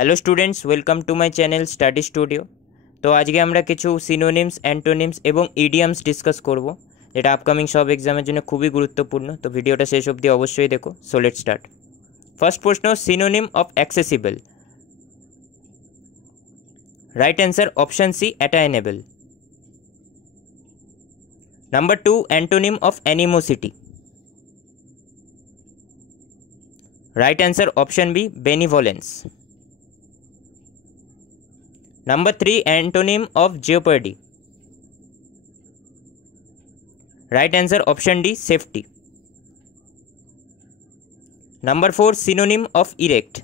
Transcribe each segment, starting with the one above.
Hello students, welcome to my channel study studio. তো আজকে আমরা কিছু সিনোনিমস, অ্যান্টোনিমস এবং ইডিয়ামস ডিসকাস করব, যেটা আপকামিং সব এক্সামের জন্য খুবই গুরুত্বপূর্ণ। তো ভিডিওটা শেষ অবধি অবশ্যই দেখো। So let's start. ফার্স্ট প্রশ্ন, synonym of accessible. Right answer option C, attainable. Number 2, antonym of animosity. Right answer option B, benevolence. Number 3, antonym of jeopardy. Right answer option D, safety. Number 4, synonym of erect.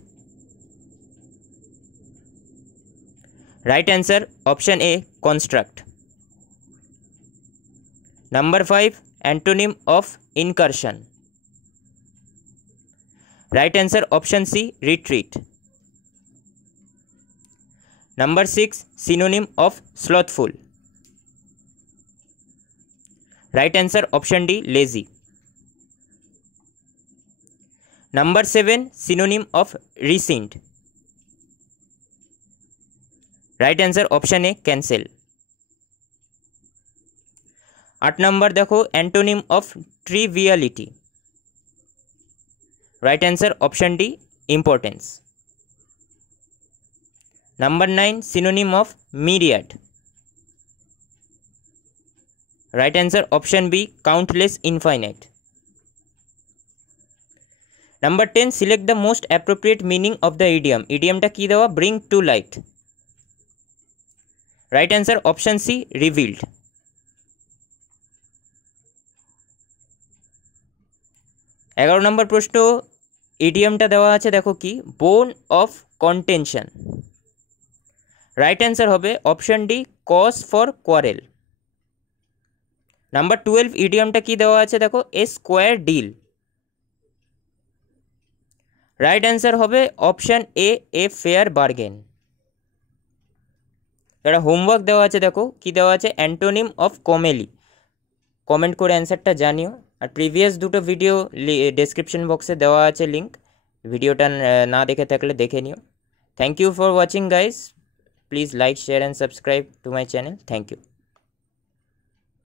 Right answer option A, construct. Number 5, antonym of incursion. Right answer option C, retreat. Number 6, synonym of slothful. Right answer option D, lazy. Number 7, synonym of rescind. Right answer option A, cancel. 8 number देखो, antonym of triviality. Right answer option D, importance. Number 9, synonym of myriad. Right answer option B, countless, infinite. Number 10, select the most appropriate meaning of the idiom. Idiom টা কি দেওয়া? bring to light. Right answer option C, revealed. 11 নম্বর প্রশ্ন, ইডিয়মটা দেওয়া আছে দেখো কি, bone of contention. Right answer হবে option D, cause for quarrel. Number 12, ইডিয়মটা কি দেওয়া আছে দেখো, a square deal. Right answer হবে option A, a fair bargain. এটা হোমওয়ার্ক দেওয়া আছে দেখো, কি দেওয়া আছে, অ্যান্টোনিম অফ কমেলি। কমেন্ট করে অ্যান্সারটা জানিও। আর প্রিভিয়াস দুটো ভিডিও ডেসক্রিপশন বক্সে দেওয়া আছে লিঙ্ক, ভিডিওটা না দেখে থাকলে দেখে নিও। Thank you for watching guys. Please like, share and subscribe to my channel. Thank you.